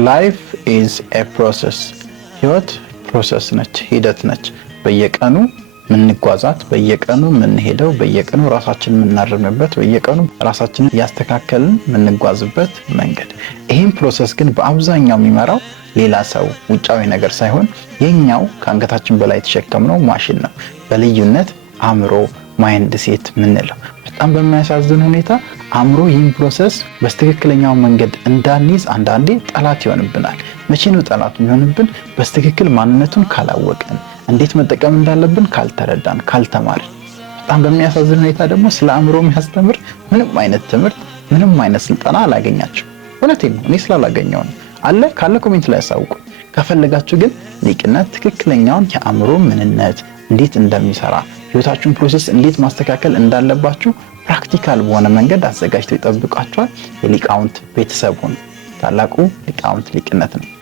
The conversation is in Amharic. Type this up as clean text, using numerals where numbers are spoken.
ላይፍ ኢዝ ኤ ፕሮሰስ። ህይወት ፕሮሰስ ነች፣ ሂደት ነች። በየቀኑ ምንጓዛት፣ በየቀኑ ምንሄደው፣ በየቀኑ ራሳችንን ምናርምበት፣ በየቀኑ ራሳችንን ያስተካከልን ምንጓዝበት መንገድ። ይህን ፕሮሰስ ግን በአብዛኛው የሚመራው ሌላ ሰው ውጫዊ ነገር ሳይሆን የኛው ከአንገታችን በላይ የተሸከምነው ማሽን ነው። በልዩነት አእምሮ ማይንድ ሴት ምንለው። በጣም በሚያሳዝን ሁኔታ አእምሮ ይህን ፕሮሰስ በትክክለኛው መንገድ እንዳንይዝ አንዳንዴ ጠላት ይሆንብናል። መቼ ነው ጠላት የሚሆንብን? በትክክል ማንነቱን ካላወቅን፣ እንዴት መጠቀም እንዳለብን ካልተረዳን፣ ካልተማርን። በጣም በሚያሳዝን ሁኔታ ደግሞ ስለ አእምሮ የሚያስተምር ምንም አይነት ትምህርት፣ ምንም አይነት ስልጠና አላገኛችሁ። እውነቴን ነው፣ እኔ ስላላገኘው ነው። አለ ካለ ኮሜንት ላይ ያሳውቁ። ከፈለጋችሁ ግን ሊቅነት ትክክለኛውን የአእምሮ ምንነት እንዴት እንደሚሰራ ህይወታችሁን ፕሮሰስ እንዴት ማስተካከል እንዳለባችሁ ፕራክቲካል በሆነ መንገድ አዘጋጅተው ይጠብቃችኋል። የሊቃውንት ቤተሰብ ሁኑ። ታላቁ ሊቃውንት ሊቅነት ነው።